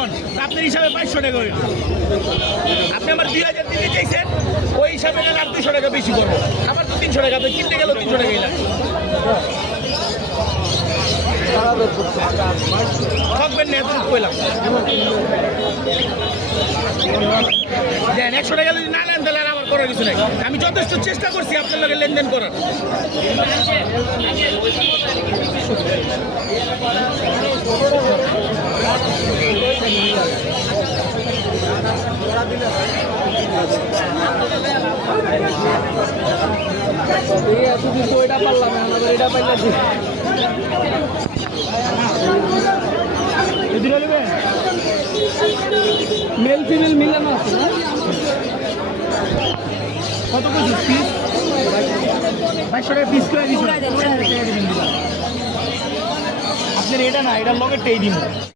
কোন আপনার হিসাবে 500 টাকা হইল। আপনি আমার 2000 দিতে চাইছেন, ওই হিসাবে গেলে আর 200 টাকা বেশি করবো। আমার তো 300 টাকা, আপনি কিনতে গেলেও 300 টাকাই লাগে। থাকবেন না, এত কইলাম দেন 100 টাকা যদি না নেন তাহলে আর আমার করার কিছু নাই। আমি যথেষ্ট চেষ্টা করছি আপনার লগে লেনদেন করার। এটা পারলাম না, এটা পাইলে মেল ফিমেল মিলানো আছে না? কত কিছু পিস 500 টাকা পিস করে দিচ্ছি আপনার। এটা না, এটার লগে টেই দিন।